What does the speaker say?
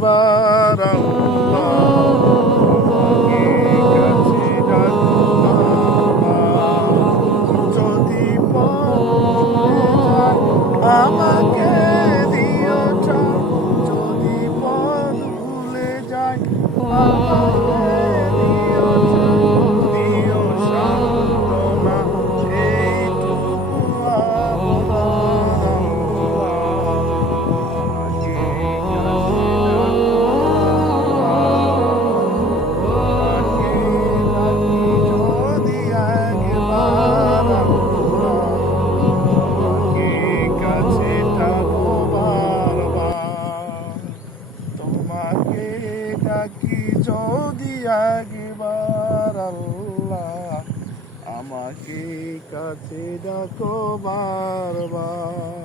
একবার আমাকে কাছে ডাকো বারবার। যদি পথ ভুলে যাই আমাকে দিও ঠাই, যদি পথ ভুলে যাই আমাকে দিও ঠাই, দিও সান্ত্বনা এইটুকু আবদার আল্লাহ। তোমাকে কাছে ডাকো বারবার, তোমাকে ডাকি যদি একবার আল্লাহ। তোমাকে কাছে ডাকো বারবার, তোমাকে ডাকি যদি একবার আল্লাহ। আমাকে কাছে ডাকো বারবার।